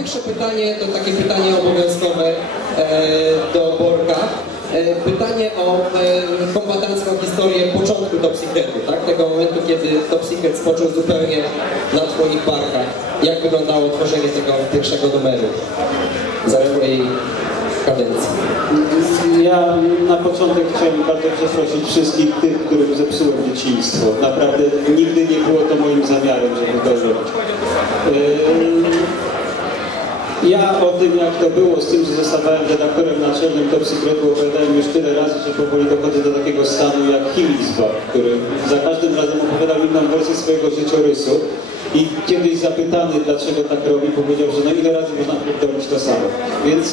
Pierwsze pytanie to takie pytanie obowiązkowe do Borka. Pytanie o kombatancką historię początku Top Secretu, tak? Tego momentu, kiedy Top Secret spoczął zupełnie na twoich barkach. Jak wyglądało tworzenie tego pierwszego numeru za twojej kadencji? Ja na początek chciałem bardzo przeprosić wszystkich tych, którym zepsułem dzieciństwo. Naprawdę nigdy nie było to moim zamiarem, żeby to zrobić. Ja o tym, jak to było, z tym, że zostawałem redaktorem naczelnym Top Secretu, opowiadałem już tyle razy, że powoli dochodzę do takiego stanu jak Himmelbach, który za każdym razem opowiadał inną wersję swojego życiorysu. I kiedyś zapytany, dlaczego tak robi, powiedział, że no ile razy można robić to samo. Więc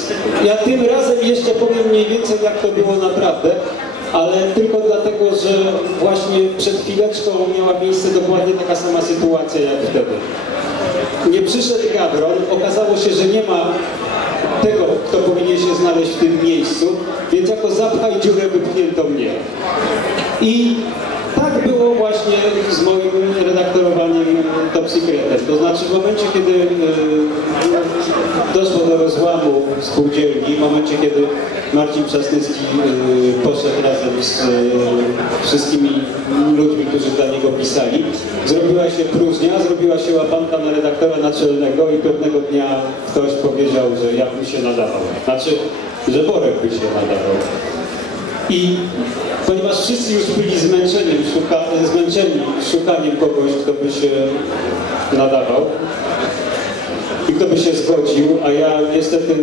ja tym razem jeszcze powiem mniej więcej, jak to było naprawdę, ale tylko dlatego, że właśnie przed chwileczką miała miejsce dokładnie taka sama sytuacja jak wtedy. Nie przyszedł Gabron, okazało się, że nie ma tego, kto powinien się znaleźć w tym miejscu, więc jako zapchaj dziurę wypchnięto mnie. I tak było właśnie z moim redaktorowaniem Top Secretem. To znaczy w momencie, kiedy doszło do rozłamu spółdzielni, w momencie, kiedy Marcin Przasnyski poszedł razem z wszystkimi ludźmi, którzy dla niego pisali, zrobiła się próżnia, zrobiła się łapanka na redaktora naczelnego i pewnego dnia ktoś powiedział, że ja bym się nadawał. Znaczy, że Borek by się nadawał. I ponieważ wszyscy już byli zmęczeni szukaniem kogoś, kto by się nadawał i kto by się zgodził, a ja niestety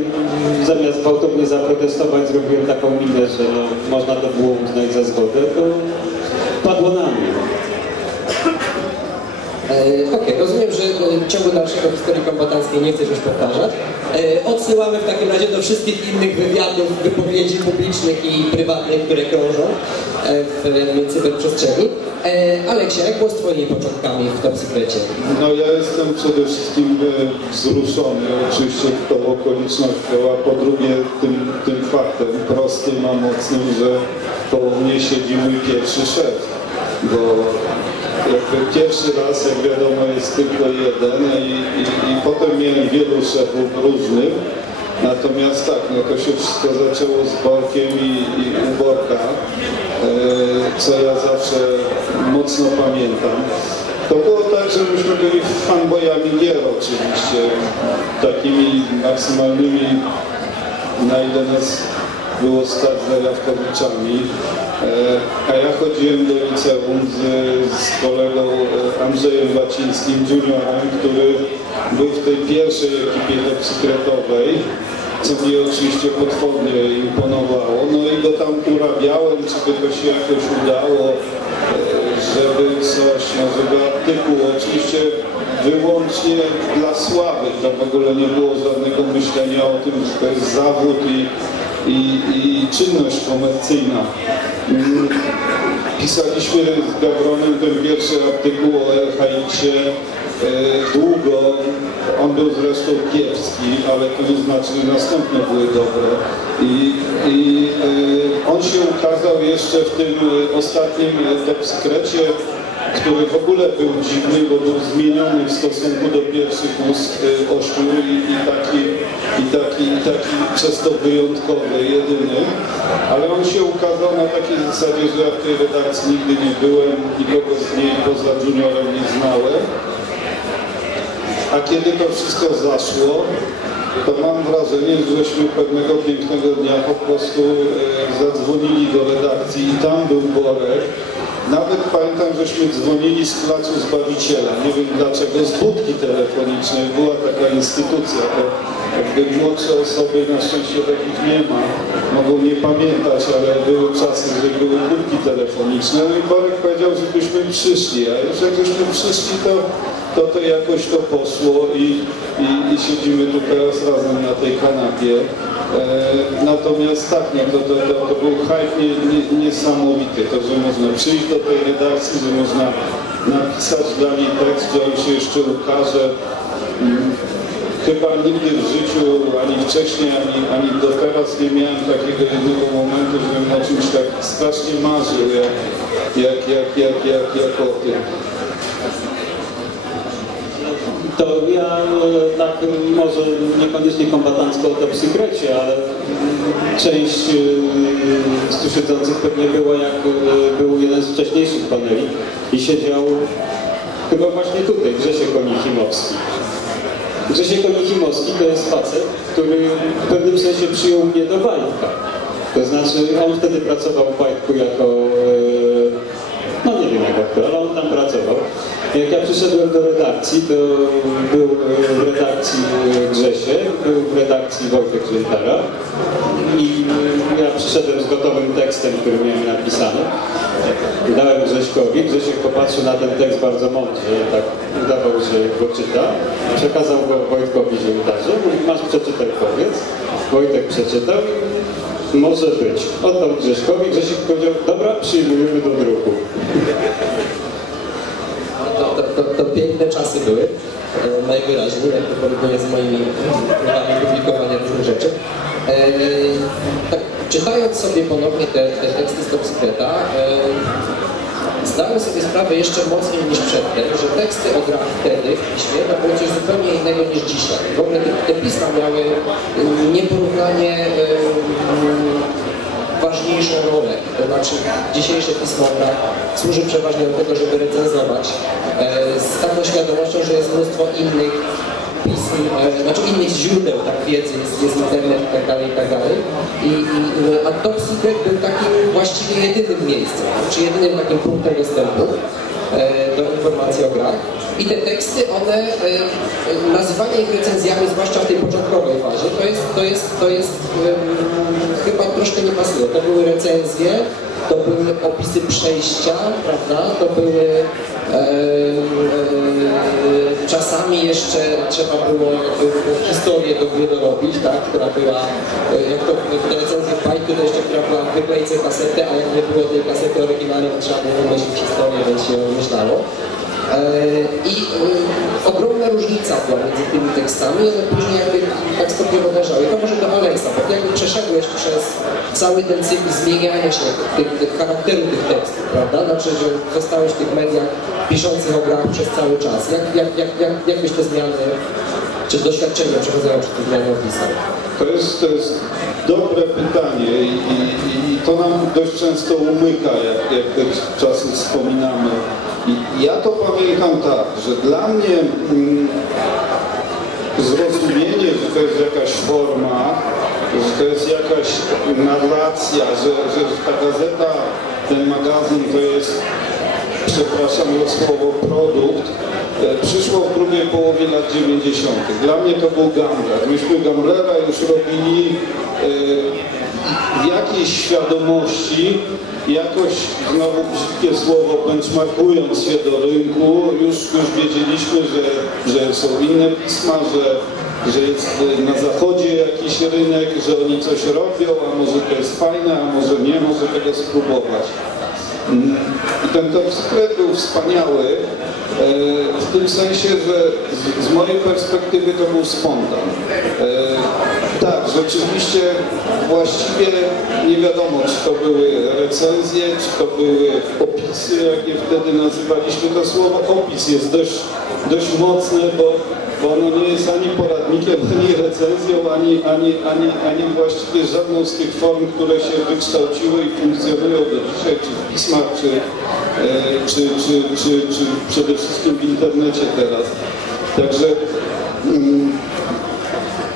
zamiast gwałtownie zaprotestować zrobiłem taką minę, że no, można to było uznać za zgodę, to padło na mnie. Okej, rozumiem, że w ciągu dalszego historii kombatanckiej nie chcesz już powtarzać. Odsyłamy w takim razie do wszystkich innych wywiadów, wypowiedzi publicznych i prywatnych, które krążą w cyberprzestrzeni. Aleksie, jak było z twoimi początkami w Top Secrecie? No ja jestem przede wszystkim wzruszony, oczywiście tą okolicznością, a po drugie tym faktem prostym, a mocnym, że koło mnie siedzi mój pierwszy szef, bo jakby pierwszy raz, jak wiadomo, jest tylko jeden i potem miałem wielu szefów różnych, natomiast tak, no to się wszystko zaczęło z Borkiem i u Borka, co ja zawsze mocno pamiętam. To było tak, że myśmy byli fanboyami gier oczywiście, takimi maksymalnymi, na ile nas było stać zajawkowiczami. A ja chodziłem do liceum z kolegą Andrzejem Bacińskim, juniorem, który był w tej pierwszej ekipie Top Secretowej, co mi oczywiście potwornie imponowało. No i go tam urabiałem, czy by to się jakoś udało, żeby coś, no żeby artykuł, oczywiście wyłącznie dla sławy, to w ogóle nie było żadnego myślenia o tym, że to jest zawód i czynność komercyjna. Pisaliśmy z Gabronem ten pierwszy artykuł o RHX-ie długo. On był zresztą kiepski, ale to nie znaczy, że następne były dobre. I on się ukazał jeszcze w tym ostatnim Top Secrecie, który w ogóle był dziwny, bo był zmieniony w stosunku do pierwszych 8 i taki przez to wyjątkowy, jedyny. Ale on się ukazał na takiej zasadzie, że ja w tej redakcji nigdy nie byłem, nikogo z niej poza juniorem nie znałem. A kiedy to wszystko zaszło, to mam wrażenie, żeśmy pewnego pięknego dnia po prostu zadzwonili do redakcji i tam był Borek. Nawet pamiętam, żeśmy dzwonili z placu Zbawiciela, nie wiem dlaczego, z budki telefonicznej, była taka instytucja, to jakby młodsze osoby, na szczęście takich nie ma, mogą nie pamiętać, ale były czasy, że były budki telefoniczne. No i Borek powiedział, żebyśmy przyszli, a już jak żeśmy przyszli, to jakoś to poszło i siedzimy tu teraz razem na tej kanapie. Natomiast tak, no to był hype niesamowity, to, że można przyjść do tej redakcji, że można napisać dla niej tekst, że on się jeszcze ukaże. Chyba nigdy w życiu, ani wcześniej, ani do teraz nie miałem takiego jednego momentu, żebym o czymś tak strasznie marzył, jak o tym. To ja tak może niekoniecznie kombatancko o Top Secrecie, ale część z tu siedzących pewnie było, jak był jeden z wcześniejszych paneli i siedział chyba właśnie tutaj Grzesiek Onichimowski. Grzesiek Onichimowski to jest facet, który w pewnym sensie przyjął mnie do Wajtka. To znaczy on wtedy pracował w Wajtku jako, no nie wiem jak aktor, ale on tam pracował. Jak ja przyszedłem do redakcji, to był w redakcji Grzesiek, był w redakcji Wojtek Żentara i ja przyszedłem z gotowym tekstem, który miałem napisany. Dałem Grześkowi, Grzesiek popatrzył na ten tekst bardzo mądrze, tak udawał, że go czyta. Przekazał go Wojtkowi Żentarze, mówi, masz przeczytaj, powiedz. Wojtek przeczytał i może być. Oddał Grześkowi, Grzesiek powiedział, dobra, przyjmujemy do druku. To piękne czasy były, najwyraźniej, jak to porównuje z moimi próbami publikowania różnych rzeczy. Tak, czytając sobie ponownie te teksty z Top Secreta, zdałem sobie sprawę jeszcze mocniej niż przedtem, że teksty o grach wtedy w piśmie to było coś zupełnie innego niż dzisiaj. W ogóle te pisma miały nieporównanie ważniejszą rolę. To znaczy dzisiejsze pismo służy przeważnie do tego, żeby recenzować z taką świadomością, że jest mnóstwo innych pism, znaczy innych źródeł wiedzy, jest internet i tak dalej. A Top Secret był takim właściwie jedynym miejscem, czy jedynym takim punktem dostępu do informacji o grach. I te teksty, one, nazywanie ich recenzjami, zwłaszcza w tej początkowej fazie, to jest chyba troszkę nie pasuje. To były recenzje, to były opisy przejścia, prawda? To były czasami jeszcze trzeba było historię do gry dorobić, tak? Która była, jak to w recenzji Fajtu, to jeszcze która była w wyklejce kasety, a jak nie było tej kasety oryginalnej, to trzeba było wymyślić historię, więc się myślało. I ogromna różnica była między tymi tekstami, ale później jakby tak stopniowo uderzały. To może do Alexa, bo jakby przeszedłeś przez cały ten cykl zmieniania się charakteru tych tekstów, prawda? Znaczy, że zostałeś w tych mediach piszących o grach przez cały czas. Jak byś te zmiany, czy doświadczenia przechodzące przez te zmiany opisał? To jest dobre pytanie i to nam dość często umyka, jak te czasy wspominamy. I ja to pamiętam tak, że dla mnie zrozumienie, że to jest jakaś forma, że to jest jakaś narracja, że ta gazeta, ten magazyn to jest, przepraszam za słowo, produkt, przyszło w drugiej połowie lat 90. Dla mnie to był Gambler. Myśmy Gamblera już robili w jakiejś świadomości, jakoś, znowu brzydkie słowo, benchmarkując się do rynku, już wiedzieliśmy, że są inne pisma, że jest na zachodzie jakiś rynek, że oni coś robią, a może to jest fajne, a może nie, może tego spróbować. I ten Top Secret był wspaniały w tym sensie, że z mojej perspektywy to był spontan. Tak, rzeczywiście właściwie nie wiadomo, czy to były recenzje, czy to były opisy, jakie wtedy nazywaliśmy. To słowo opis jest dość mocne, bo ono nie jest ani poradnikiem, ani recenzją, ani właściwie żadną z tych form, które się wykształciły i funkcjonują do dzisiaj, czy w pismach, czy przede wszystkim w internecie teraz. Także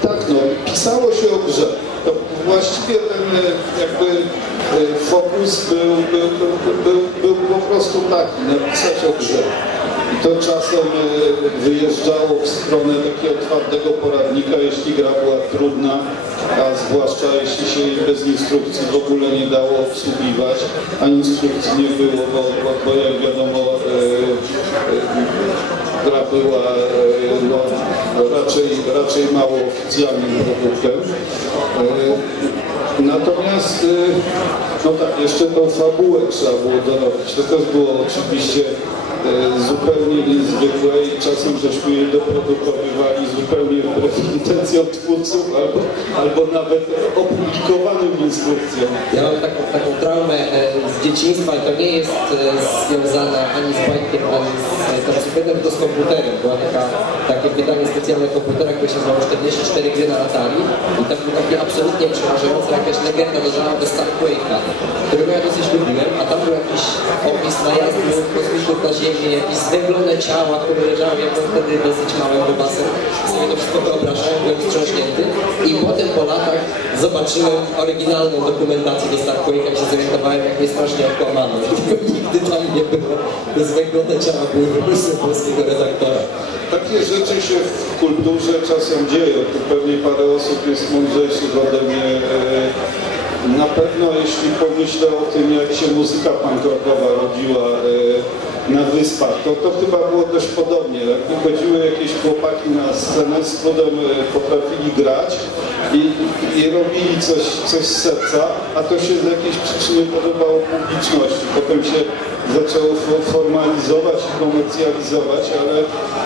tak, no, pisało się o grze. To właściwie ten jakby fokus był po prostu taki, napisać o grze. I to czasem wyjeżdżało w stronę takiego twardego poradnika, jeśli gra była trudna, a zwłaszcza jeśli się jej bez instrukcji w ogóle nie dało obsługiwać, a instrukcji nie było, bo jak wiadomo gra była raczej mało oficjalnym produktem. Natomiast, no tak, jeszcze tą fabułę trzeba było dorobić. To też było oczywiście zupełnie niezwykłe i czasem żeśmy je doprodukowywali zupełnie wbrew kompetencją twórców, albo nawet opublikowanym instrukcją. Ja mam taką traumę z dzieciństwa i to nie jest związana ani z bajkiem, ani z Topsicretem, to z komputerem. Była takie wydanie specjalne komputera, które się nazywało 44 gry na Atari i tam był taki absolutnie przerażający, jakaś legenda dodała do Star Quake'a, którego ja dosyć lubiłem, a tam był jakiś opis najazdu kosmicznych na Ziemię, jakieś zwęglone ciała, które leżały, jak on wtedy dosyć małym basem. Sobie to wszystko wyobrażałem, byłem wstrząśnięty i potem po latach zobaczyłem oryginalną dokumentację do Star Quake'a i się zorientowałem, jak mnie strasznie okłamano. Nigdy tam nie było. Te zwęglone ciała były wymysłem polskiego redaktora. Takie rzeczy się w kulturze czasem dzieją. Tu pewnie parę osób jest mądrzejszych ode mnie. Na pewno jeśli pomyślę o tym, jak się muzyka punk rockowa rodziła na Wyspach, to chyba było dość podobnie. Jak wychodziły jakieś chłopaki na scenę, z trudem potrafili grać i robili coś z serca, a to się z jakiejś przyczyny podobało publiczności. Potem się zaczęło formalizować i komercjalizować,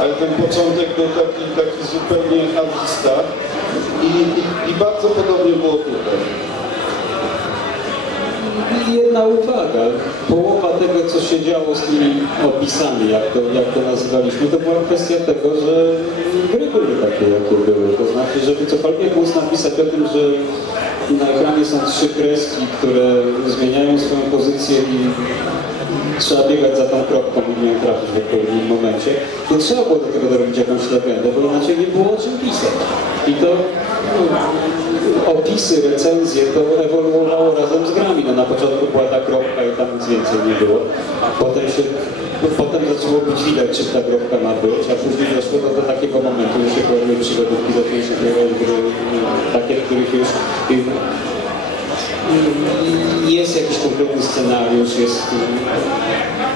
ale ten początek był taki zupełnie artysta i bardzo podobnie było tutaj. Jedna uwaga, połowa tego, co się działo z tymi opisami, jak to nazywaliśmy, to była kwestia tego, że gry były takie, jakie były. To znaczy, żeby cokolwiek móc napisać o tym, że na ekranie są 3 kreski, które zmieniają swoją pozycję i trzeba biegać za tą kropką i nie trafić w odpowiednim momencie, to trzeba było do tego dorobić jakąś legendę, bo inaczej nie było o czym pisać. I to opisy, recenzje, to ewoluowało razem z grami. No, na początku była ta kropka i tam nic więcej nie było. Potem zaczęło być widać, czy ta kropka ma być, a później doszło do takiego momentu, że się pojawiły przygodówki, zaczęły się pojawiać gry, takie, w których już jest jakiś konkretny scenariusz, jest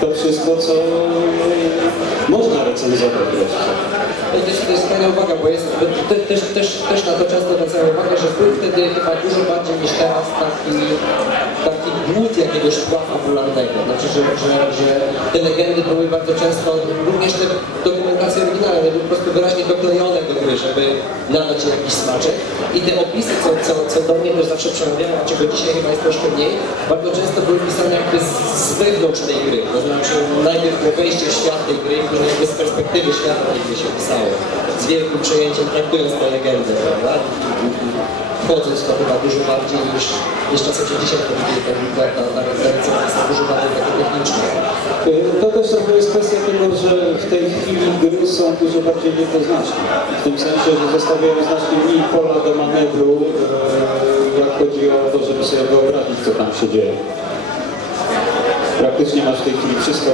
to wszystko, co można recenzować wreszcie. To jest fajna uwaga, bo jest, też na to często zwracałem uwagę, że był wtedy chyba dużo bardziej niż teraz taki głód jakiegoś tła fabularnego. Znaczy, że te legendy były bardzo często, również te dokumentacje oryginalne, były po prostu wyraźnie doklejone do gry, żeby nadać jakiś smaczek. I te opisy, co do mnie też zawsze przemawiało, a czego dzisiaj chyba jest troszkę mniej, bardzo często były pisane jakby z wewnątrz tej gry. To znaczy najpierw po wejście w świat tej gry, który jakby z perspektywy świata tej gry się pisało. Z wielkim przejęciem, traktując tę legendę, prawda? Wchodząc w to chyba dużo bardziej niż czasem się dzisiaj powinien ta recenzja jest dużo bardziej takie techniczne. To też trochę jest kwestia tego, że w tej chwili gry są dużo bardziej niepoznaczne. W tym sensie, że zostawiają znacznie mniej pola do manewru, jak chodzi o to, żeby sobie wyobrazić, co tam się dzieje. Praktycznie masz w tej chwili wszystko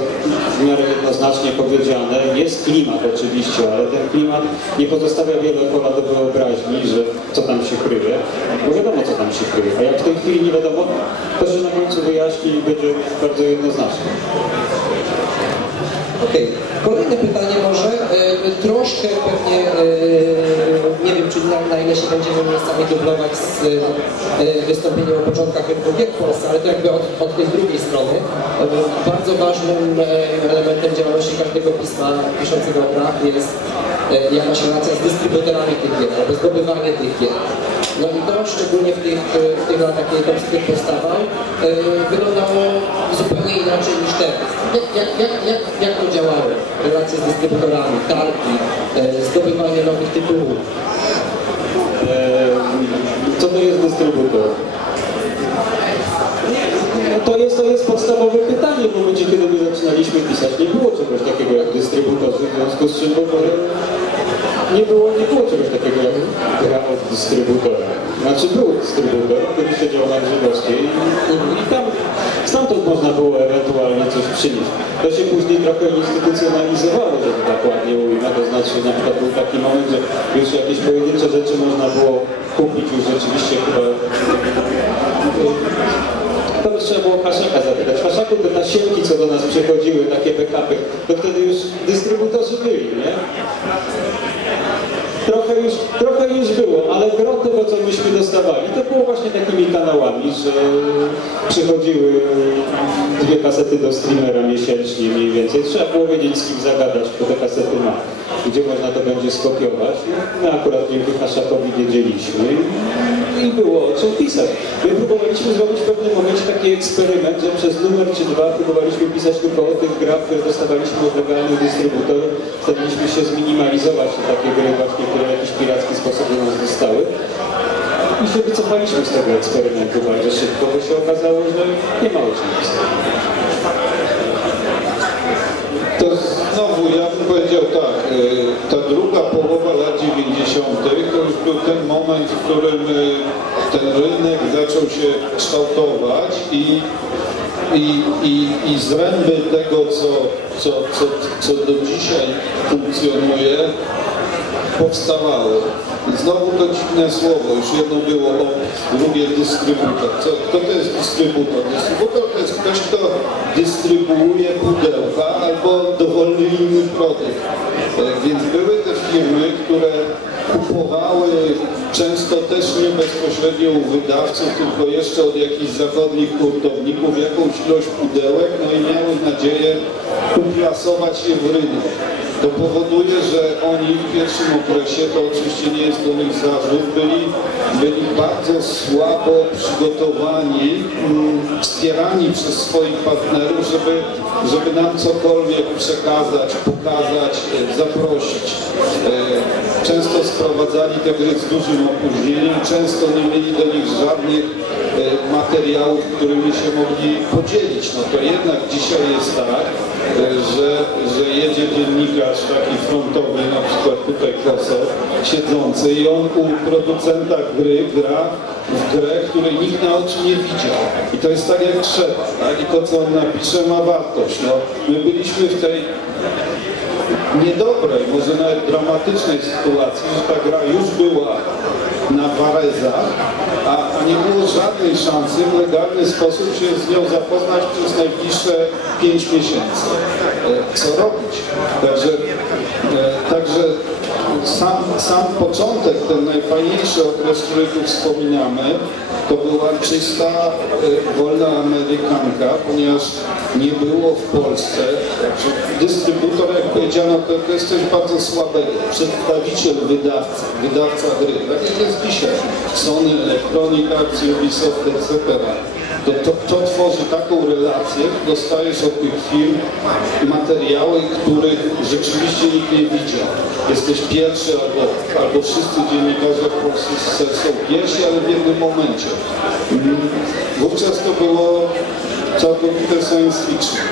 w miarę jednoznacznie powiedziane. Jest klimat oczywiście, ale ten klimat nie pozostawia wiele pola do wyobraźni, że co tam się kryje, bo wiadomo, co tam się kryje. A jak w tej chwili nie wiadomo, to się na końcu wyjaśni i będzie bardzo jednoznaczne. Okej. Kolejne pytanie może, troszkę pewnie, nie wiem, czy na ile się będziemy miejscami dublować z wystąpieniem o początkach rynku gier w Polsce, ale to jakby od tej drugiej strony. Bardzo ważnym elementem działalności każdego pisma piszącego o grach jest jakaś relacja z dystrybutorami tych gier, albo zdobywanie tych gier. No i to szczególnie w tych latach, kiedy Topsicret powstawał, wyglądało zupełnie inaczej niż teraz. Jak to działało? Relacje z dystrybutorami, targi, zdobywanie nowych tytułów. Co to jest dystrybutor? To jest podstawowe pytanie w momencie, kiedy my zaczynaliśmy pisać. Nie było czegoś takiego jak dystrybutorzy, w związku z czym nie było czegoś takiego jak gra od dystrybutora. Znaczy był dystrybutor, który siedział na Grzybowskiej i tam stamtąd można było ewentualnie coś przynieść. To się później trochę instytucjonalizowało, żeby tak ładnie ujmę. To znaczy na przykład był taki moment, że już jakieś pojedyncze rzeczy można było kupić już rzeczywiście chyba. To by trzeba było Haszaka zapytać. W Haszaku te tasiemki, co do nas przychodziły, takie backupy, to wtedy już dystrybutorzy byli, nie? Trochę już było, ale gro to, co myśmy dostawali, to było właśnie takimi kanałami, że przychodziły 2 kasety do streamera miesięcznie mniej więcej. Trzeba było wiedzieć, z kim zagadać, kto te kasety ma, gdzie można to będzie skopiować. My akurat dzięki Haszakowi wiedzieliśmy i było o czym pisać. My próbowaliśmy zrobić w pewnym momencie taki eksperyment, że przez numer czy 2 próbowaliśmy pisać tylko o tych grach, które dostawaliśmy od legalnych dystrybutorów. Staraliśmy się zminimalizować te takie gry właśnie, które w jakiś piracki sposób do nas dostały. I się wycofaliśmy z tego eksperymentu bardzo szybko, bo się okazało, że nie ma o czym pisać. To znowu ja bym powiedział tak, ta druga połowa lat 90. to już był ten moment, w którym ten rynek zaczął się kształtować i zręby tego, co do dzisiaj funkcjonuje, powstawały. I znowu to dziwne słowo, już jedno było drugie dystrybutor. Kto to jest dystrybutor? Dystrybutor to jest ktoś, kto dystrybuuje pudełka albo dowolny inny produkt. Więc były te firmy, które kupowały często też nie bezpośrednio u wydawców, tylko jeszcze od jakichś zachodnich hurtowników jakąś ilość pudełek, no i miały nadzieję uplasować je w rynek. To powoduje, że oni w pierwszym okresie, to oczywiście nie jest do nich zarzut, byli bardzo słabo przygotowani, wspierani przez swoich partnerów, żeby nam cokolwiek przekazać, pokazać, zaprosić. Często sprowadzali te gry z dużym opóźnieniem, często nie mieli do nich żadnych materiałów, którymi się mogli podzielić. No to jednak dzisiaj jest tak, że jedzie dziennikarz taki frontowy, na przykład tutaj Kosow, siedzący i on u producenta gry gra w grę, której nikt na oczy nie widział. I to jest tak jak trzeba, tak? I to, co on napisze, ma wartość. No, my byliśmy w tej niedobrej, może nawet dramatycznej sytuacji, że ta gra już była na Varezach, a nie było żadnej szansy w legalny sposób się z nią zapoznać przez najbliższe 5 miesięcy. Co robić? Także sam początek, ten najfajniejszy okres, który tu wspominamy, to była czysta, wolna amerykanka, ponieważ nie było w Polsce. Dystrybutor, jak powiedziano, to jest coś bardzo słabego. Przedstawiciel wydawca gry, tak jak jest dzisiaj. Sony, Electronic Arts, Ubisoft, etc. To tworzy taką relację, dostajesz od tych firm materiały, których rzeczywiście nikt nie widział. Jesteś pierwszy albo wszyscy dziennikarze w Polsce są pierwsi, ale w jednym momencie. Wówczas to było całkowite science fiction.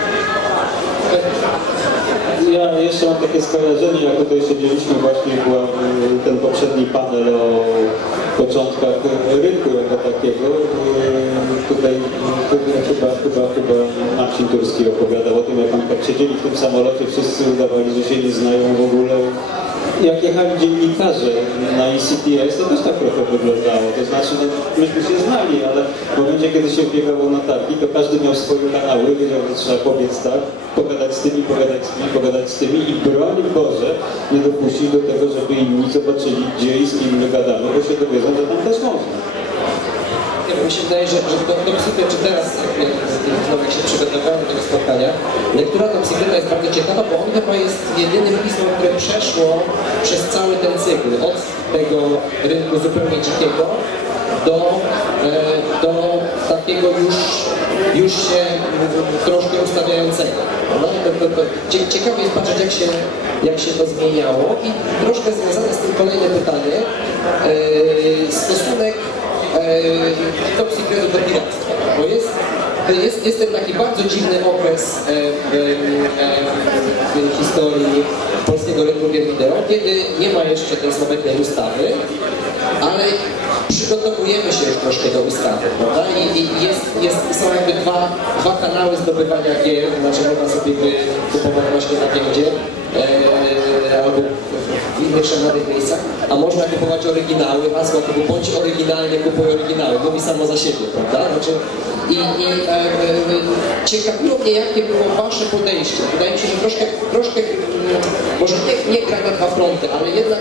Ja jeszcze mam takie skojarzenie, jak tutaj siedzieliśmy, właśnie była ten poprzedni panel o początkach rynku jako takiego. Tutaj chyba Marcin Turski opowiadał o tym, jak oni tak siedzieli w tym samolocie, wszyscy udawali, że się nie znają w ogóle. Jak jechali dziennikarze na ECTS, to też tak trochę wyglądało. To znaczy, no, myśmy się znali, ale w momencie, kiedy się biegało na targi, to każdy miał swoje kanały, wiedział, że trzeba pobiec tak, pogadać z tymi, pogadać z tymi i broń Boże nie dopuścić do tego, żeby inni zobaczyli, gdzie i z kim my gadamy, bo się dowiedzą, że tam też można. Mi się wydaje, że do Psyche, czy teraz, jak się przygotowałem do tego spotkania, lektura do Psyche jest bardzo ciekawa, bo on chyba jest jedynym pismem, które przeszło przez cały ten cykl, od tego rynku zupełnie dzikiego do takiego już się troszkę ustawiającego. No, ciekawe jest patrzeć, jak się to zmieniało i troszkę związane z tym kolejne pytanie, stosunek Top Secretu do piractwa, bo jest ten taki bardzo dziwny okres w historii polskiego rynku gier wideo, kiedy nie ma jeszcze tej sławetnej ustawy, ale przygotowujemy się już troszkę do ustawy, prawda? I są jakby dwa kanały zdobywania gier, znaczy można sobie kupować właśnie na giełdzie. albo w innych szanownych miejscach, a można kupować oryginały, hasła typu bądź oryginalnie, kupuj oryginały, mówi samo za siebie, prawda? Znaczy, ciekawiło mnie, jakie było wasze podejście. Wydaje mi się, że troszkę może nie gra na dwa fronty, ale jednak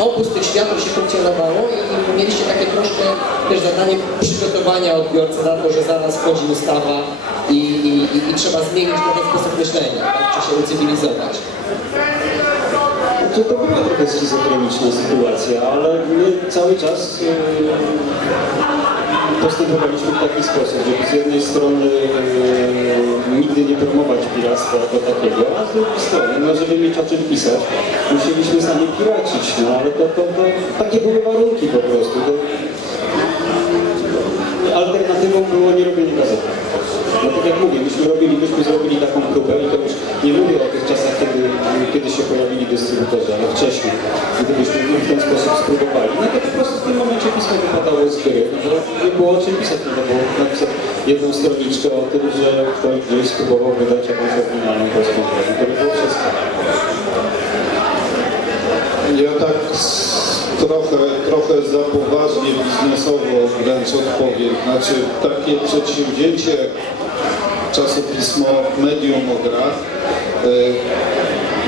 opus tych światów się funkcjonowało i mieliście takie troszkę też zadanie przygotowania odbiorcy na to, że zaraz wchodzi ustawa i trzeba zmienić trochę sposób myślenia, tak? Czy się ucywilizować. To była trochę schizofreniczna sytuacja, ale my cały czas postępowaliśmy w taki sposób, żeby z jednej strony nigdy nie promować piractwa jako takiego, a z drugiej strony, no żeby mieć o czym pisać, musieliśmy sami piracić, no ale to takie były warunki po prostu. Alternatywą było nie robienie gazety. No tak jak mówię, myśmy zrobili taką próbę i to już nie mówię o tych czasach, kiedy się pojawili dystrybutorzy, ale wcześniej, gdybyśmy w ten sposób spróbowali. No to po prostu w tym momencie pismo wypadało z gry, no bo nie było o czym pisać, no bo napisać jedną stroniczkę o tym, że ktoś gdzieś spróbował wydać jakąś oryginalną polską grę. To by było wszystko. Ja tak trochę za poważnie biznesowo wręcz odpowiem. Znaczy takie przedsięwzięcie, czasopismo Medium o grach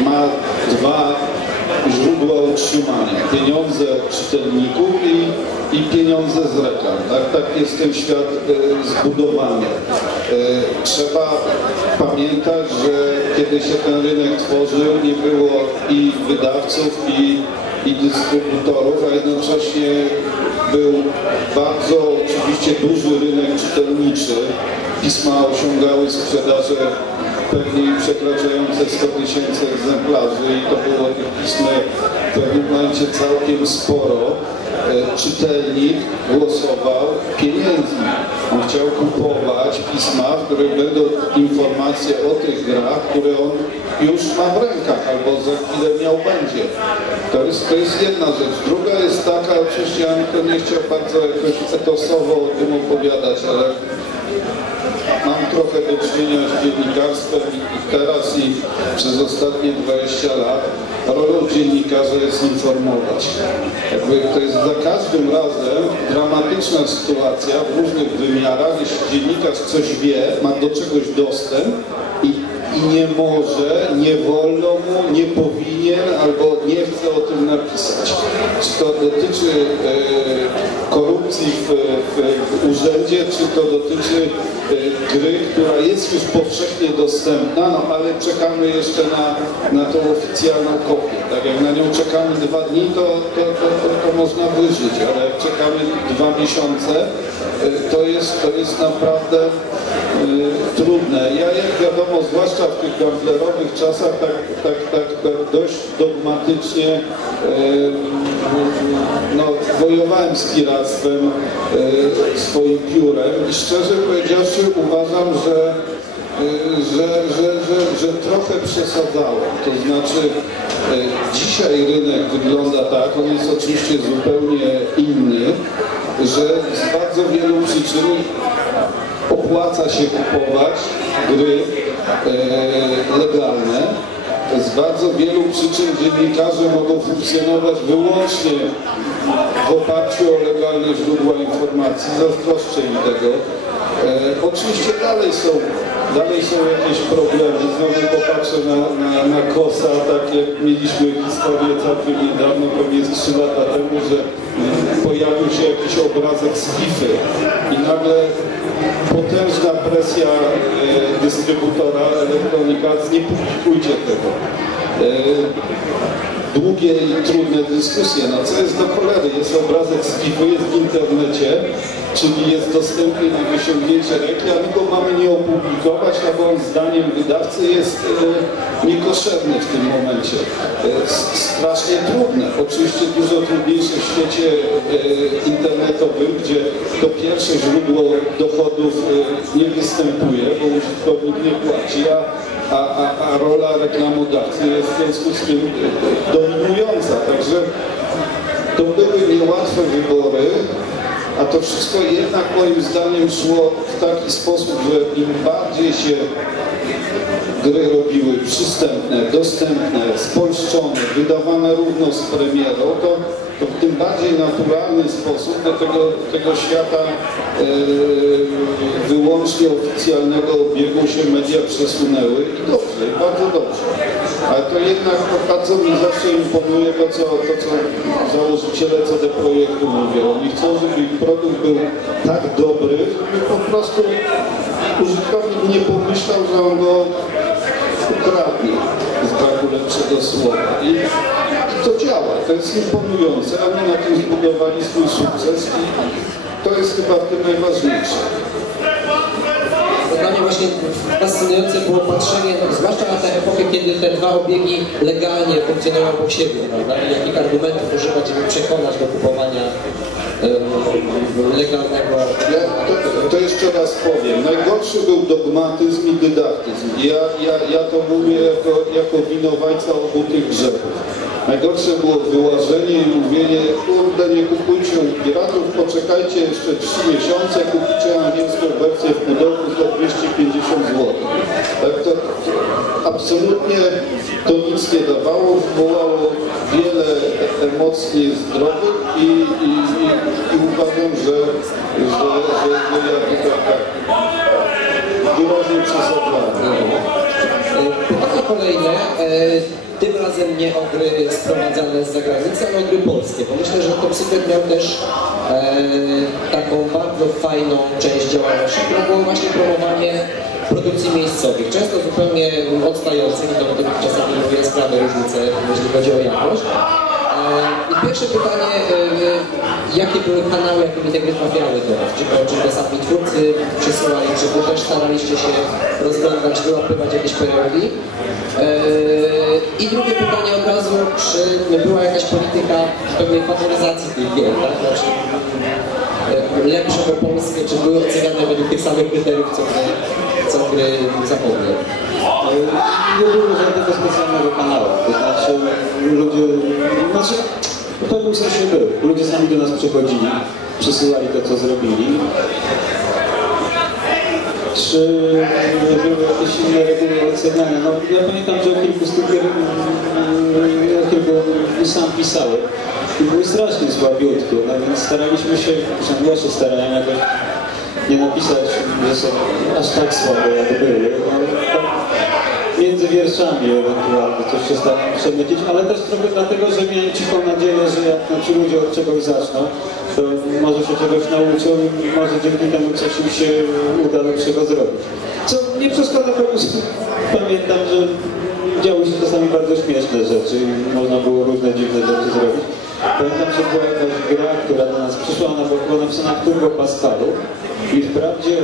ma dwa źródła utrzymania. Pieniądze od czytelników i pieniądze z reklam. Tak jest ten świat zbudowany. Trzeba pamiętać, że kiedy się ten rynek tworzył, nie było i wydawców, i dystrybutorów, a jednocześnie był bardzo oczywiście duży rynek czytelniczy. Pisma osiągały sprzedaże pewnie przekraczające 100 000 egzemplarzy i to było tych pism w pewnym momencie całkiem sporo. Czytelnik głosował pieniędzmi. On chciał kupować pisma, w których będą informacje o tych grach, które on już ma w rękach albo za chwilę miał będzie. To jest jedna rzecz. Druga jest taka, oczywiście ja to nie chciał bardzo jakoś etosowo o tym opowiadać, ale mam trochę do czynienia z dziennikarstwem i teraz i przez ostatnie 20 lat rolą dziennikarza jest informować. Jakby to jest za każdym razem dramatyczna sytuacja w różnych wymiarach, jeśli dziennikarz coś wie, ma do czegoś dostęp i nie może, nie wolno mu, nie powinien albo nie chce o tym napisać. Czy to dotyczy korupcji w urzędzie, czy to dotyczy gry, która jest już powszechnie dostępna, no ale czekamy jeszcze na tą oficjalną kopię. Tak jak na nią czekamy 2 dni, to można wyżyć, ale jak czekamy 2 miesiące, to jest naprawdę trudne. Ja, jak wiadomo, zwłaszcza w tych gamblerowych czasach, tak dość dogmatycznie wojowałem z piractwem swoim piórem i szczerze powiedziawszy uważam, że trochę przesadzałem. To znaczy dzisiaj rynek wygląda tak, on jest oczywiście zupełnie inny, że z bardzo wielu przyczyn opłaca się kupować gry legalne. Z bardzo wielu przyczyn dziennikarze mogą funkcjonować wyłącznie w oparciu o legalne źródła informacji. Zazdroszczę im tego. Oczywiście dalej są jakieś problemy. Znowu popatrzę na KOS-a, tak jak mieliśmy historię całkiem niedawno, pewnie 3 lata temu, że pojawił się jakiś obrazek z FIFA i nagle potężna presja dystrybutora Electronic Arts, nie publikujcie tego. Długie i trudne dyskusje. No co jest do cholery? Jest obrazek z FIFA, jest w internecie, czyli jest dostępny na wyciągnięcie ręki, a my go mamy nie opublikować, no bo on zdaniem wydawcy jest niekoszerny w tym momencie. Strasznie trudne. Oczywiście dużo trudniejsze w świecie internetowym, gdzie to pierwsze źródło dochodów nie występuje, bo użytkownik nie płaci, a rola reklamodawcy jest w związku z tym dominująca. Także to były niełatwe wybory, A to wszystko jednak moim zdaniem szło w taki sposób, że im bardziej się gry robiły przystępne, dostępne, spolszczone, wydawane równo z premierą, to w tym bardziej naturalny sposób do tego świata wyłącznie oficjalnego obiegu się media przesunęły i dobrze, bardzo dobrze. Ale to jednak bardzo mi zawsze imponuje to, co założyciele CD Projektu mówią. Oni chcą, żeby ich produkt był tak dobry, żeby po prostu użytkownik nie pomyślał, że on go ukradnie, z braku lepszego słowa. I to działa, to jest imponujące, a my na tym zbudowali swój sukces i to jest chyba w tym najważniejsze. Dla mnie właśnie fascynujące było patrzenie, zwłaszcza na tę epokę, kiedy te dwa obiegi legalnie funkcjonują obok siebie, prawda? I jakich argumentów używać, żeby przekonać do kupowania legalnego. To jeszcze raz powiem. Najgorszy był dogmatyzm i dydaktyzm. Ja to mówię jako winowajca obu tych grzechów. Najgorsze było wyłażenie i mówienie, kurde, nie kupujcie u piratów, poczekajcie jeszcze 3 miesiące, kupicie angielską wersję w pudełku za 250 zł. Tak, to absolutnie to nic nie dawało, wywołało wiele emocji zdrowych i uważam, że ja tutaj tak wyraźnie przesadłem. Pytanie kolejne. Tym razem nie o gry sprowadzane z zagranicy, ale o gry polskie, bo myślę, że Top Secret miał też taką bardzo fajną część działalności, która było właśnie promowanie produkcji miejscowych, często zupełnie odstających, to czasami mówię sprawy różnice, jeśli chodzi o jakość. I pierwsze pytanie, jakie były kanały, jakimi te gry trafiały do Was? Czy to sami twórcy przesyłali, czy Wy też staraliście się rozglądać, wyłapywać jakieś perełki? I drugie pytanie od razu, czy była jakaś polityka pewnej faworyzacji tych gier, tak? Znaczy, lepsze po polskie, czy były oceniane według tych samych kryteriów, co gry zachodnie? Nie było żadnego specjalnego kanału, to znaczy ludzie, w pewnym sensie był. Ludzie sami do nas przychodzili, przesyłali to, co zrobili. Czy były jakieś inne reguły oceniania? No, ja pamiętam, że o kilku z tych gier sam pisałem i były strasznie słabiutkie, no więc staraliśmy się, przynajmniej ja się starałem jakoś nie napisać, że są aż tak słabe, jak były. No, tak między wierszami ewentualnie coś się staram przemycić, ale też trochę dlatego, że miałem cichą nadzieję, że jak ci ludzie od czegoś zaczną, to może się czegoś nauczą i może dzięki temu coś im się uda lepszego zrobić. Co nie przeszkadza, po prostu pamiętam, że działy się czasami bardzo śmieszne rzeczy i można było różne dziwne rzeczy zrobić. Pamiętam, że była jakaś gra, która do nas przyszła, ona była napisana w Turbo Pascalu i wprawdzie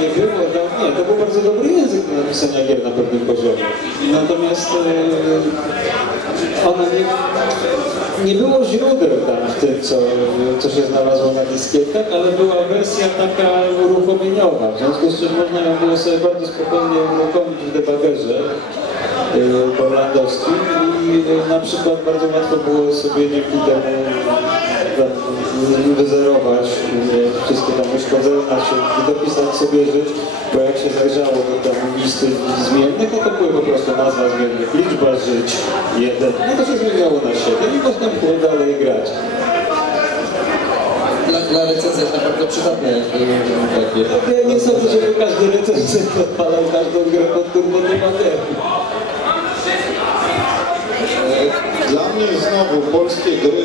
nie było, nie, to był bardzo dobry język do napisania gier na pewnym poziomie. Natomiast ona nie było źródeł tam w tym, co się znalazło na dyskietkach, ale była wersja taka uruchomieniowa, w związku z czym można ją było sobie bardzo spokojnie uruchomić w debagerze borlandowskim i na przykład bardzo łatwo było sobie dzięki temu wyzerować wszystkie tam uszkodzenia, czy dopisać sobie żyć, bo jak się zajrzało do tam listy zmiennych, no to były po prostu nazwa zmiennych, liczba żyć 1, no to się zmieniało na 7 i można było dalej grać. Dla recenzjenta bardzo przydatne takie. Ja nie sądzę, żeby każdy recenzent odpalał każdą grę pod turbo debagerem. Dla mnie znowu polskie gry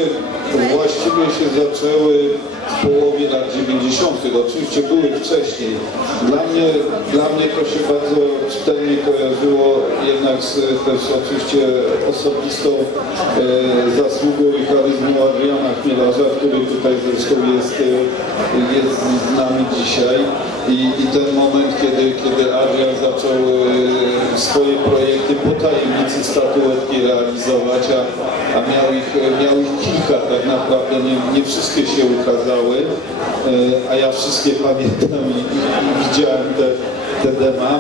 właściwie się zaczęły w połowie lat 90. Oczywiście były wcześniej. Dla mnie to się bardzo czytelnie kojarzyło jednak z też oczywiście osobistą zasługą i charyzmą Adriana Chmielarza, który tutaj zresztą jest z nami dzisiaj. I ten moment, kiedy Adrian zaczął swoje projekty po tajemnicy statuetki realizować, a miał ich kilka tak naprawdę, nie wszystkie się ukazały, a ja wszystkie pamiętam i widziałem te dema.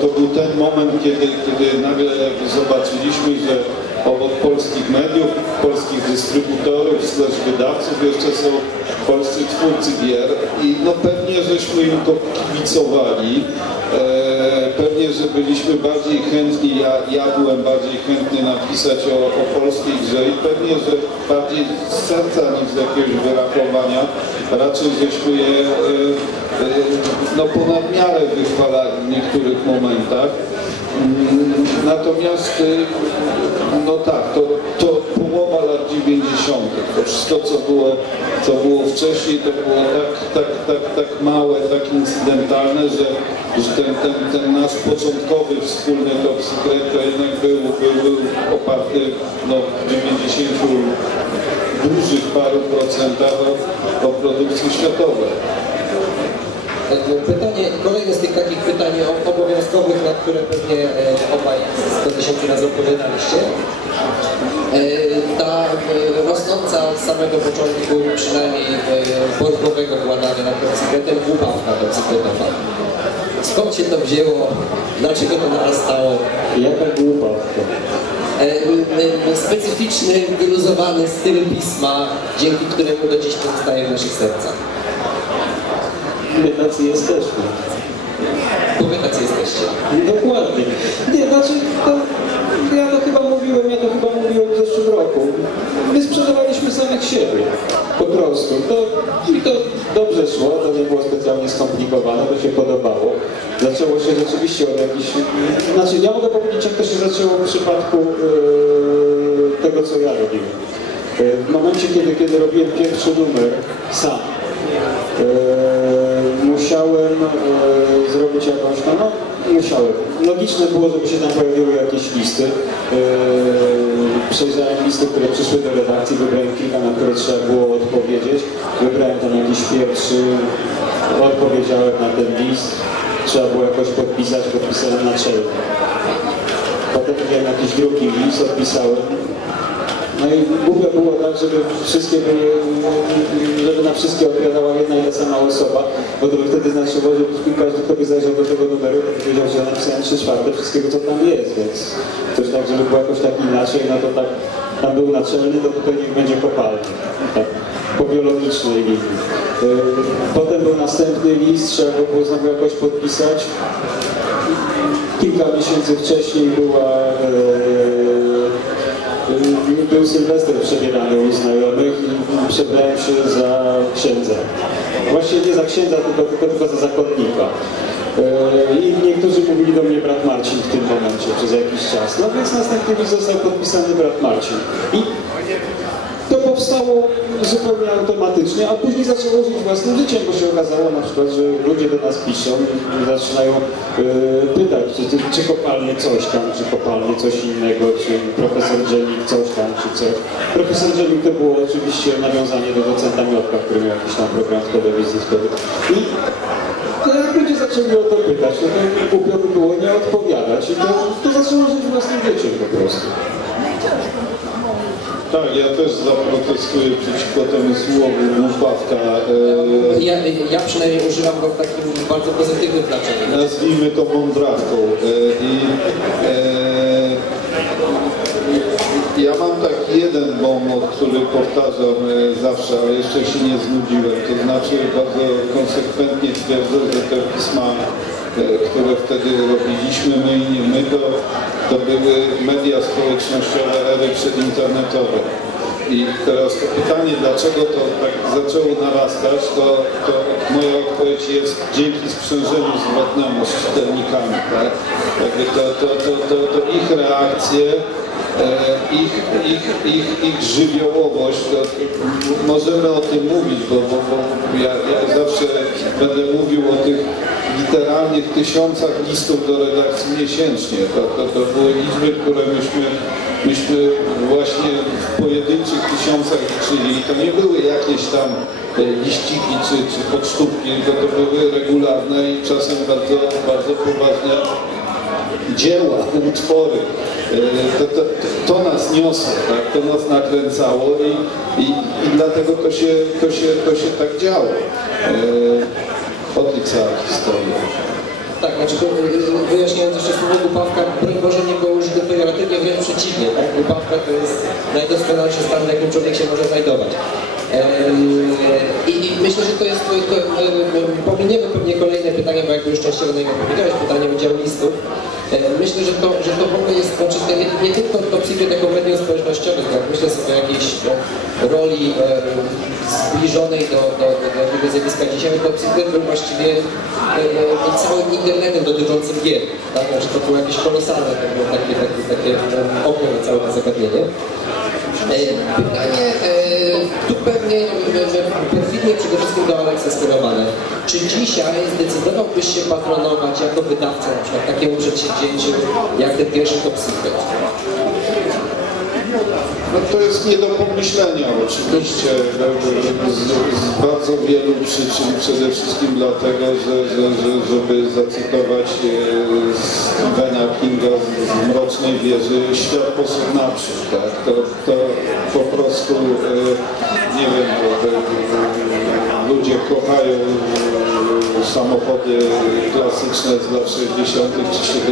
To był ten moment, kiedy nagle zobaczyliśmy, że obok polskich mediów, polskich dystrybutorów, wydawców jeszcze są polscy twórcy gier i no pewnie żeśmy im to kibicowali, pewnie, że byliśmy bardziej chętni, ja byłem bardziej chętny napisać o polskiej grze i pewnie, że bardziej z serca niż z jakiegoś wyrachowania, raczej żeśmy je no ponad miarę wychwalali w niektórych momentach. Natomiast no tak, to połowa lat 90. To wszystko co było wcześniej, to było tak małe, tak incydentalne, że ten nasz początkowy wspólny Top Secret to jednak był oparty no, w 90 dużych paru procentach o produkcji światowej. Pytanie, kolejne z tych takich pytań obowiązkowych, na które pewnie obaj 100 000 razy odpowiadaliście. Ta rosnąca od samego początku, przynajmniej borgowego władania nad Top Secretem, głupawka Top Secretowa. Skąd się to wzięło? Dlaczego to narastało? Jaka głupawka? Specyficzny, wyluzowany styl pisma, dzięki któremu do dziś pozostaje w naszych sercach. My tacy jesteśmy. Bo wy tacy jesteście. Dokładnie. Nie, znaczy, ja to chyba mówiłem w zeszłym roku. My sprzedawaliśmy samych siebie. Po prostu. I to dobrze szło, to nie było specjalnie skomplikowane, to się podobało. Zaczęło się rzeczywiście od jakichś... Znaczy, ja mogę powiedzieć, jak to się zaczęło w przypadku tego, co ja robiłem. W momencie, kiedy robiłem pierwszy numer sam, musiałem zrobić jakąś, musiałem. Logiczne było, żeby się tam pojawiły jakieś listy. Przejrzałem listy, które przyszły do redakcji, wybrałem kilka, na które trzeba było odpowiedzieć. Wybrałem tam jakiś pierwszy, odpowiedziałem na ten list. Trzeba było jakoś podpisałem naczelnie. Potem wziąłem jakiś drugi list, odpisałem. No i głupio było tak, żeby na wszystkie odpowiadała jedna i ta sama osoba, bo to by wtedy znaczyło, że każdy, kto by zajrzał do tego numeru, to powiedział, że ja napisałem 3/4 wszystkiego, co tam jest, więc też tak, żeby było jakoś tak inaczej, no to tak, tam był naczelny, to tutaj niech będzie kopalny, tak, po biologicznej linii. Potem był następny list, trzeba go było znowu jakoś podpisać. Kilka miesięcy wcześniej był Sylwester przebierany u znajomych i przebrałem się za księdza. Właściwie nie za księdza, tylko za zakonnika. I niektórzy mówili do mnie brat Marcin w tym momencie przez jakiś czas. No więc następnie został podpisany brat Marcin. I to powstało zupełnie automatycznie, a później zaczęło żyć własnym życiem, bo się okazało na przykład, że ludzie do nas piszą i zaczynają pytać, czy kopalny coś tam, czy kopalny coś innego, czy profesor Dżemik coś tam, czy coś. Profesor Dżemik to było oczywiście nawiązanie do docenta Miotka, który miał jakiś tam program w telewizji wtedy. I jak ludzie zaczęli o to pytać, to głupio by było nie odpowiadać i to zaczęło żyć własnym życiem po prostu. Tak, ja też zaprotestuję przeciwko temu słowu głupawka. Ja przynajmniej używam go w takim bardzo pozytywnym znaczeniu. Nazwijmy to mądrawką. Ja mam taki jeden moment, który powtarzam zawsze, ale jeszcze się nie znudziłem. To znaczy bardzo konsekwentnie twierdzę, że te pisma, które wtedy robiliśmy, my i nie my, to były media społecznościowe ery przedinternetowe. I teraz to pytanie, dlaczego to tak zaczęło narastać, to moja odpowiedź jest dzięki sprzężeniu zwrotnemu z czytelnikami. Tak? Jakby to ich reakcje, ich żywiołowość, możemy o tym mówić, bo ja zawsze będę mówił o tych literalnych tysiącach listów do redakcji miesięcznie. To były liczby, które myśmy właśnie w pojedynczych tysiącach liczyli. To nie były jakieś tam liściki czy pocztówki, tylko to były regularne i czasem bardzo, bardzo poważne dzieła, utwory. To nas niosło, tak? To nas nakręcało i dlatego to się tak działo. O tej cała historia. Tak, znaczy to, wyjaśniając jeszcze słowo głupawka, broń Boże nie było użyte pejoratywnie, wręcz przeciwnie, tak? Głupawka to jest najdoskonalszy stan, w jakim człowiek się może znajdować. I myślę, że to jest, pominiemy pewnie kolejne pytania, bo jakby już częściowo na niego powiedziałeś, pytanie o dział listów. Myślę, że to w ogóle jest, znaczy to nie tylko Top Secret jako medium społecznościowym, tak? Myślę sobie o jakiejś roli zbliżonej do tego zjawiska dzisiaj. Top Secret był właściwie całym internetem dotyczącym gier, tak? Znaczy to było jakieś kolosalne, to było takie okno na całe to zagadnienie. Pytanie tu pewnie perfidnie przede wszystkim do Aleksa skierowane. Czy dzisiaj zdecydowałbyś się patronować jako wydawca na przykład takiemu przedsięwzięciu jak ten pierwszy Top Secret? No to jest nie do pomyślenia oczywiście z bardzo wielu przyczyn, przede wszystkim dlatego, żeby zacytować Stephena Kinga z Mrocznej Wieży, świat poszedł naprzód, tak? To po prostu, nie wiem, ludzie kochają samochody klasyczne z lat 60. czy 70.,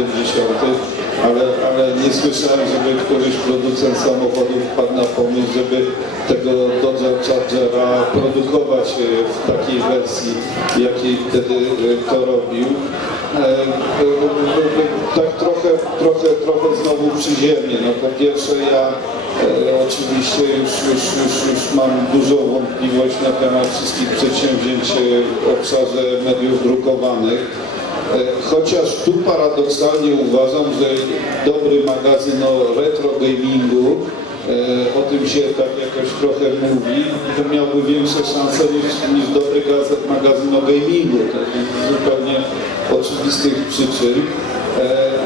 ale nie słyszałem, żeby któryś producent samochodów wpadł na pomysł, żeby tego Dodge Chargera produkować w takiej wersji, jakiej wtedy to robił. Tak trochę znowu przy ziemi. No po pierwsze ja oczywiście już mam dużą wątpliwość na temat wszystkich przedsięwzięć w obszarze mediów drukowanych. Chociaż tu paradoksalnie uważam, że dobry magazyn o retro gamingu, o tym się tak jakoś trochę mówi, to miałby większe szanse niż dobry magazyn o gamingu, to z zupełnie oczywistych przyczyn.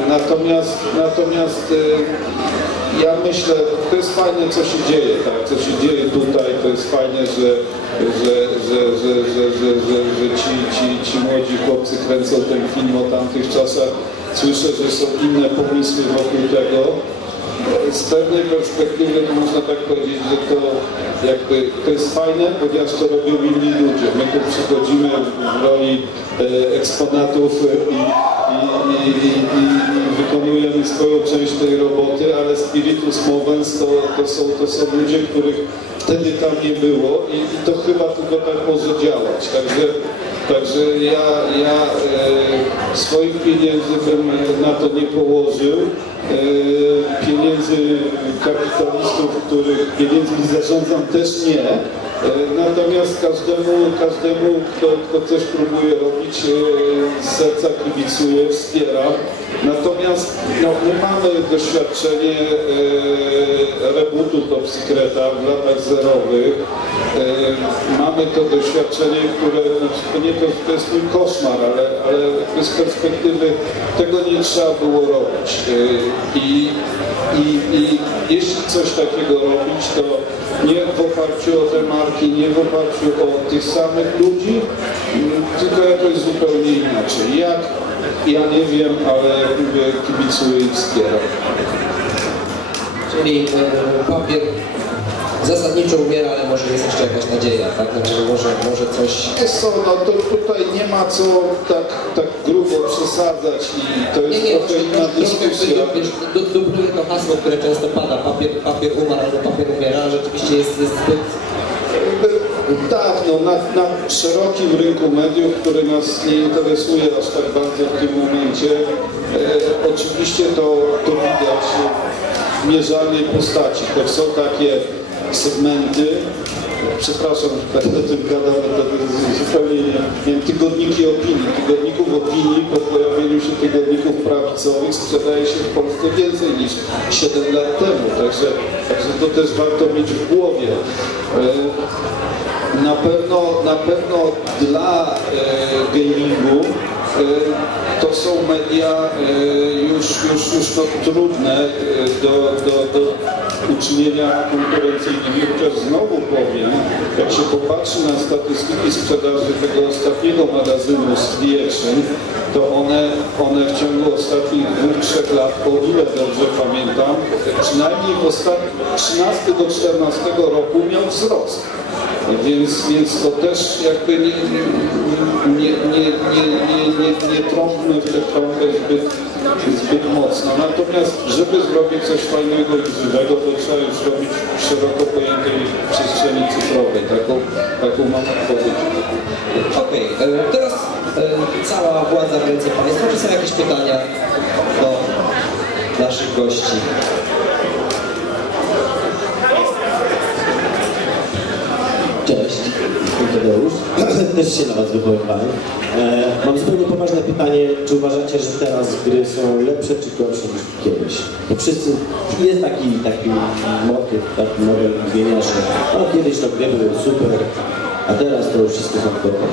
Natomiast ja myślę, to jest fajne, co się dzieje, tak? Co się dzieje tutaj, to jest fajne, że ci młodzi chłopcy kręcą ten film o tamtych czasach. Słyszę, że są inne pomysły wokół tego. Z pewnej perspektywy to można tak powiedzieć, że to jest fajne, ponieważ to robią inni ludzie. My tu przychodzimy w roli eksponatów i wykonujemy swoją część tej roboty, ale spiritus movens to są ludzie, których wtedy tam nie było i to chyba tylko tak może działać. Także ja swoich pieniędzy bym na to nie położył. Pieniędzy kapitalistów, których pieniędzmi zarządzam, też nie. Natomiast każdemu kto coś próbuje robić, z serca kibicuję, wspieram. Natomiast no, my mamy doświadczenie rebootu Top Secreta w latach zerowych. Mamy to doświadczenie, które, znaczy to jest mój koszmar, ale z perspektywy tego nie trzeba było robić. I jeśli coś takiego robić, to nie w oparciu o te marki, nie w oparciu o tych samych ludzi, tylko jakoś zupełnie inaczej. Jak? Ja nie wiem, ale kibicuję i wspieram. Czyli papier zasadniczo umiera, ale może jest jeszcze jakaś nadzieja, tak? Znaczy, może coś... No to tutaj nie ma co tak grubo przesadzać i to jest trochę inna dyskusja. Dubluję to hasło, które często pada, papier umarł albo papier umiera, rzeczywiście jest zbyt... Tak, no na szerokim rynku mediów, który nas nie interesuje aż tak bardzo w tym momencie, oczywiście to widać w mierzalnej postaci. To są takie segmenty, przepraszam, że tak o tym gadam, to zupełnie nie, tygodniki opinii. Tygodników opinii po pojawieniu się tygodników prawicowych sprzedaje się w Polsce więcej niż 7 lat temu, także to też warto mieć w głowie. Na pewno dla gamingu to są media już no, trudne do uczynienia konkurencyjnymi, chociaż znowu powiem, jak się popatrzy na statystyki sprzedaży tego ostatniego magazynu The Action, to one w ciągu ostatnich 2-3 lat, o ile dobrze pamiętam, przynajmniej w ostatnich 13 do 14 roku miał wzrost. Więc to też jakby nie trąbmy w tę trąbę zbyt mocno. Natomiast żeby zrobić coś fajnego i żywego, to trzeba już robić w szeroko pojętej przestrzeni cyfrowej. Taką mam odpowiedź. Okej, teraz cała władza w ręce Państwa. Czy są jakieś pytania do naszych gości? Cześć, jestem Tadeusz. Też się na Was wychowywałem. Mam zupełnie poważne pytanie, czy uważacie, że teraz gry są lepsze czy gorsze niż kiedyś? Bo wszyscy, jest taki motyw, taki model mówienia, że kiedyś to gry były super, a teraz to już wszystko są gotowe.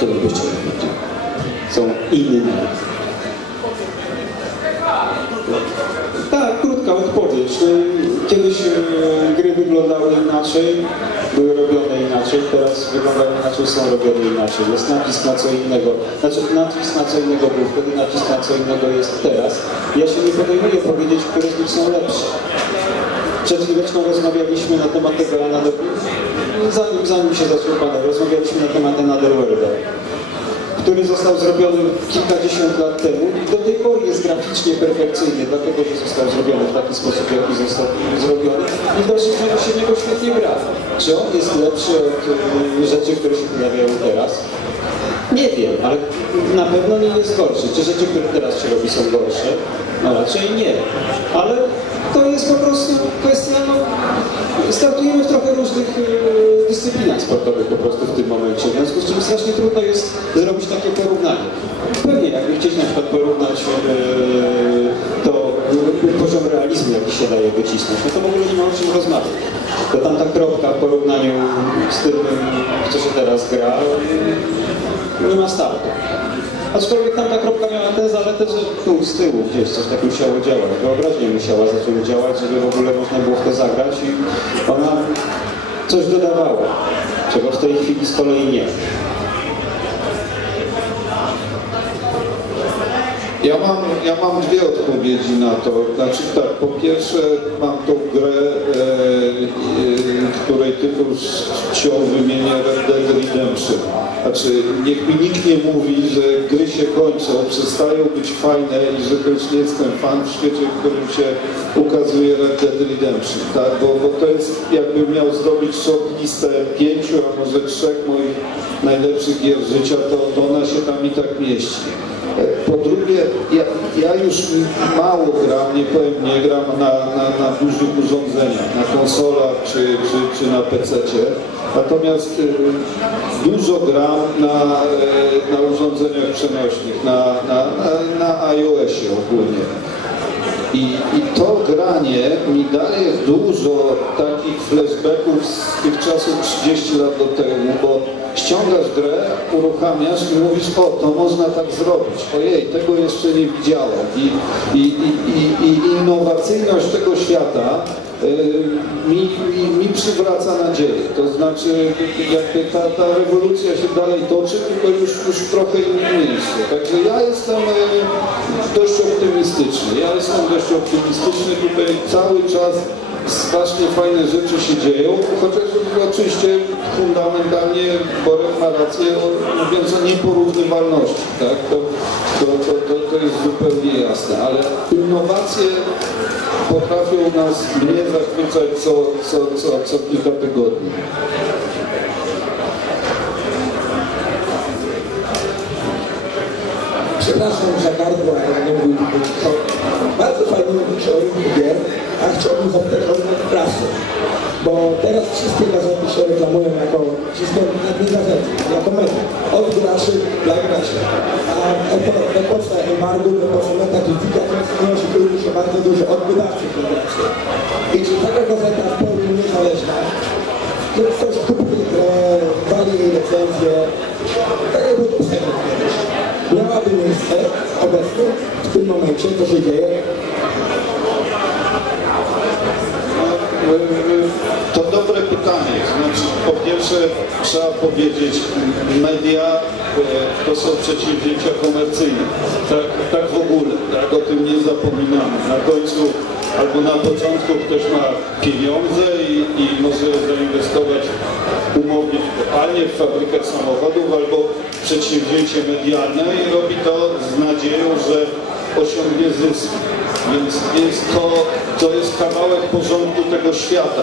Co wy byście powiedzieli? Są inne. Tak, krótka odpowiedź. Kiedyś gry wyglądały inaczej, były robione inaczej, teraz wyglądają inaczej, są robione inaczej. Jest nacisk na co innego. Znaczy nacisk na co innego był wtedy, nacisk na co innego jest teraz. Ja się nie podejmuję powiedzieć, które z nich są lepsze. Przed chwileczką rozmawialiśmy na temat tego zanim się zaczął panel, rozmawialiśmy na temat Anotherworlda, który został zrobiony kilkadziesiąt lat temu i do tej pory jest graficznie perfekcyjny, dlatego że został zrobiony w taki sposób, jaki został zrobiony i w dalszym ciągu się w niego świetnie gra. Czy on jest lepszy od rzeczy, które się pojawiają teraz? Nie wiem, ale na pewno nie jest gorszy. Czy rzeczy, które teraz się robi, są gorsze? No raczej nie. Ale to jest po prostu kwestia, startujemy w trochę różnych dyscyplinach sportowych po prostu w tym momencie, w związku z czym strasznie trudno jest zrobić takie porównanie. Pewnie jakby chcieć na przykład porównać to poziom realizmu, jaki się daje wycisnąć, no to w ogóle nie ma o czym rozmawiać. To tamta kropka w porównaniu z tym, co się teraz gra, nie ma startu. Aczkolwiek tamta kropka miała tę zaletę, że tu z tyłu gdzieś coś tak musiało działać. Wyobraźnia musiała zacząć działać, żeby w ogóle można było w to zagrać i ona coś dodawała, czego w tej chwili z kolei nie. Ja mam dwie odpowiedzi na to. Znaczy tak, po pierwsze mam tą grę, której tytuł czcią wymienię Red Dead Redemption. Znaczy niech mi nikt nie mówi, że gry się kończą, przestają być fajne i że to już nie jest ten fan w świecie, w którym się ukazuje Red Dead Redemption. Tak? Bo to jest, jakbym miał zrobić shortlistę 5, a może 3 moich najlepszych gier życia, to ona się tam i tak mieści. Po drugie, ja już mało gram, nie powiem, nie gram na dużych urządzeniach, na konsolach czy na PC-cie. Natomiast dużo gram na urządzeniach przenośnych, na iOSie ogólnie. I to granie mi daje dużo takich flashbacków z tych czasów 30 lat do temu, bo ściągasz grę, uruchamiasz i mówisz, o, to można tak zrobić, ojej, tego jeszcze nie widziałem. I innowacyjność tego świata mi przywraca nadzieję. To znaczy, jakby ta rewolucja się dalej toczy, tylko już w trochę innym miejscu. Także ja jestem dość optymistyczny. Tutaj cały czas strasznie fajne rzeczy się dzieją, chociaż oczywiście fundamentalnie Borek ma rację, mówiąc o nieporównywalności, tak? To jest zupełnie jasne, ale innowacje potrafią mnie zachwycać co kilka tygodni. Przepraszam za gardło, ale nie mój to bardzo fajnie mówić o rynku gier, a chciałbym zapytać o rynek prasy. Bo teraz wszystkie gazety się reklamują jako, wszystkie nie gazety, jako media. Od graczy dla graczy. A w epoce embargo, w epoce metakrytyka przynosi się bardzo dużo od wydawców dla graczy. I czy taka gazeta w pełni niezależna, że ktoś kupuje grę, daje jej recenzję, tak jakby to kiedyś. Miałaby miejsce obecnie, w tym momencie, co się dzieje? To dobre pytanie. Znaczy, po pierwsze trzeba powiedzieć, media to są przedsięwzięcia komercyjne. Tak w ogóle, tak o tym nie zapominamy. Na końcu albo na początku ktoś ma pieniądze i może zainwestować umownie w fabrykę samochodów albo w przedsięwzięcie medialne i robi to z nadzieją, że osiągnie zysk. Więc to jest kawałek porządku tego świata.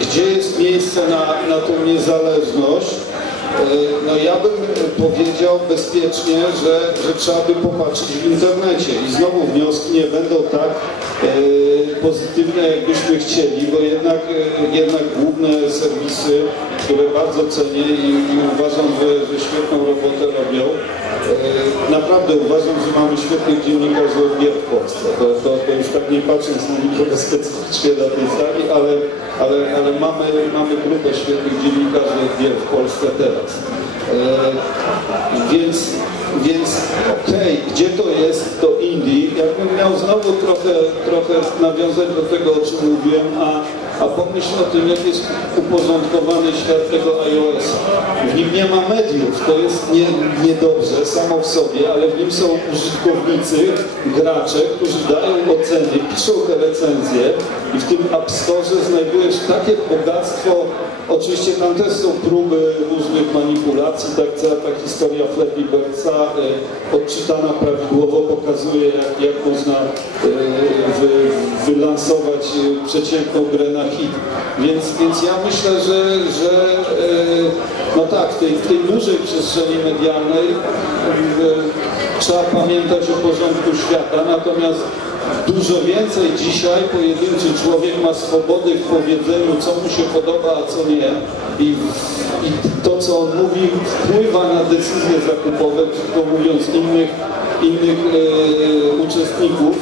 Gdzie jest miejsce na tą niezależność? No ja bym powiedział bezpiecznie, że trzeba by popatrzeć w internecie i znowu wnioski nie będą tak pozytywne, jakbyśmy chcieli, bo jednak główne serwisy, które bardzo cenię i uważam, że świetną robotę robią, naprawdę uważam, że mamy świetnych dziennikarzy od gier w Polsce. To już tak nie patrząc na nikogo specyficznie na tej sali, ale mamy grupę świetnych dziennikarzy od gier w Polsce teraz. Więc okej, gdzie to jest, to Indie. Jakbym miał znowu trochę nawiązać do tego, o czym mówiłem, a pomyśl o tym, jak jest uporządkowany świat tego iOS-a. W nim nie ma mediów, to jest niedobrze samo w sobie, ale w nim są użytkownicy, gracze, którzy dają oceny, piszą te recenzje i w tym App Store znajdujesz takie bogactwo. Oczywiście tam też są próby różnych manipulacji, tak cała ta historia Flappy Birdsa odczytana prawidłowo pokazuje, jak można wylansować przeciętną grę na hit. Więc ja myślę, że no tak, w tej dużej przestrzeni medialnej trzeba pamiętać o porządku świata, natomiast dużo więcej dzisiaj pojedynczy człowiek ma swobody w powiedzeniu, co mu się podoba, a co nie. I to, co on mówi, wpływa na decyzje zakupowe, krótko mówiąc, innych uczestników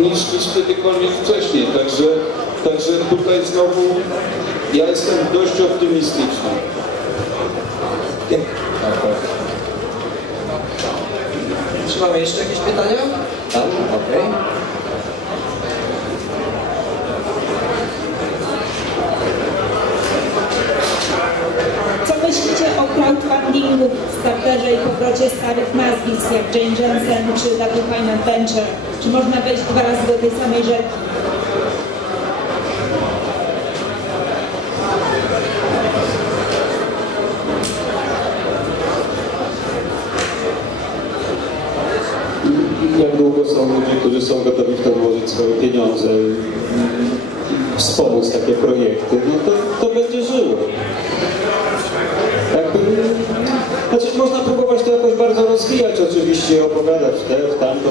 niż kiedykolwiek wcześniej. Także tutaj znowu ja jestem dość optymistyczny. Czy mamy jeszcze jakieś pytania? Tak, okej. Co myślicie o crowdfundingu, starterze i powrocie starych nazwisk jak Jane Jensen czy Double Fine Adventure? Czy można wejść 2 razy do tej samej rzeki? Jak długo są ludzie, którzy są gotowi w to włożyć swoje pieniądze i wspomóc takie projekty, no to będzie żyło. Znaczy, można próbować to jakoś bardzo rozwijać, oczywiście, opowiadać w tamto,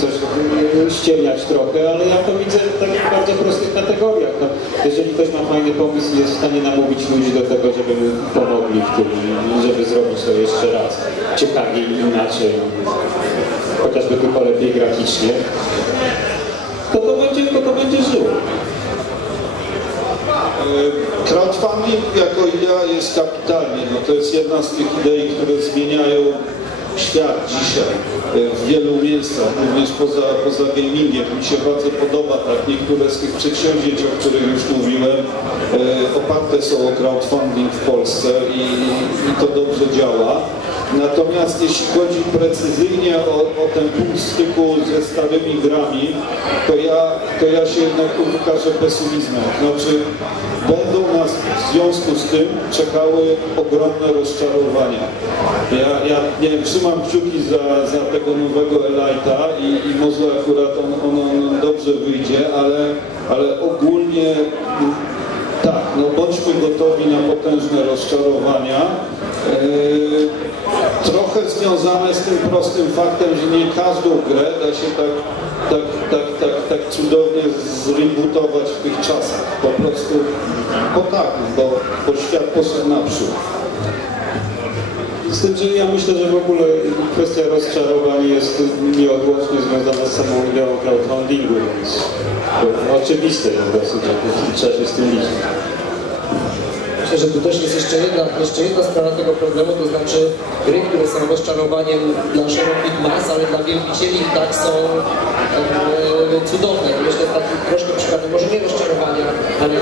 coś ściemniać trochę, ale ja to widzę w takich bardzo prostych kategoriach. No, jeżeli ktoś ma fajny pomysł i jest w stanie namówić ludzi do tego, żeby mu pomogli w tym, żeby zrobić to jeszcze raz ciekawiej, inaczej, chociażby tylko lepiej graficznie, to będzie żyło. Crowdfunding jako idea jest kapitalnie. No to jest jedna z tych idei, które zmieniają świat dzisiaj w wielu miejscach, również poza gamingiem. Mi się bardzo podoba, tak, niektóre z tych przedsięwzięć, o których już mówiłem, oparte są o crowdfunding w Polsce i to dobrze działa. Natomiast jeśli chodzi precyzyjnie o ten punkt styku ze starymi grami, to ja się jednak tu wykażę pesymizmem. Znaczy, będą nas w związku z tym czekały ogromne rozczarowania. Ja nie wiem, trzymam kciuki za tego nowego Elite'a i może akurat on dobrze wyjdzie, ale ogólnie tak, no bądźmy gotowi na potężne rozczarowania. Trochę związane z tym prostym faktem, że nie każdą grę da się tak cudownie zrebootować w tych czasach. Po prostu, bo świat poszedł naprzód. Z tym, że ja myślę, że w ogóle kwestia rozczarowań jest nieodłącznie związana z samą ideą crowdfundingu, więc to oczywiste jest dosyć, że trzeba się z tym liczyć. Myślę, że tu też jest jeszcze jedna strona tego problemu, to znaczy gry, które są rozczarowaniem dla szerokich mas, ale dla wielbicieli tak są cudowne. Myślę, troszkę przykładem, może nie rozczarowania, ale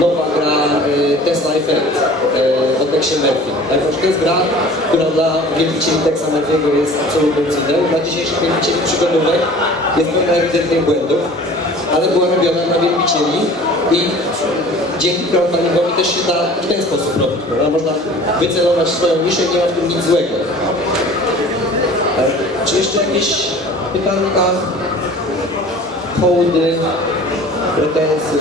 nowa gra Tesla Effect o Texie Murphy. Tak, to jest gra, która dla wielbicieli Texa Murphy'ego jest absolutnym cudem. Dla dzisiejszych wielbicieli przygodówek jest pełna ewidentnych błędów, ale była robiona dla wielbicieli i dzięki crowdfundingowi też się da w ten sposób robić. Można wycelować swoją niszę i nie ma w tym nic złego. Czy jeszcze jakieś pytanka, hołdy, pretensje?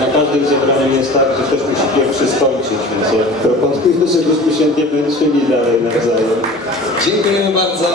Na każdym zebraniu jest tak, że ktoś musi pierwszy skończyć, więc ja proponuję, żebyśmy się nie męczyli dalej nawzajem. Dziękujemy bardzo.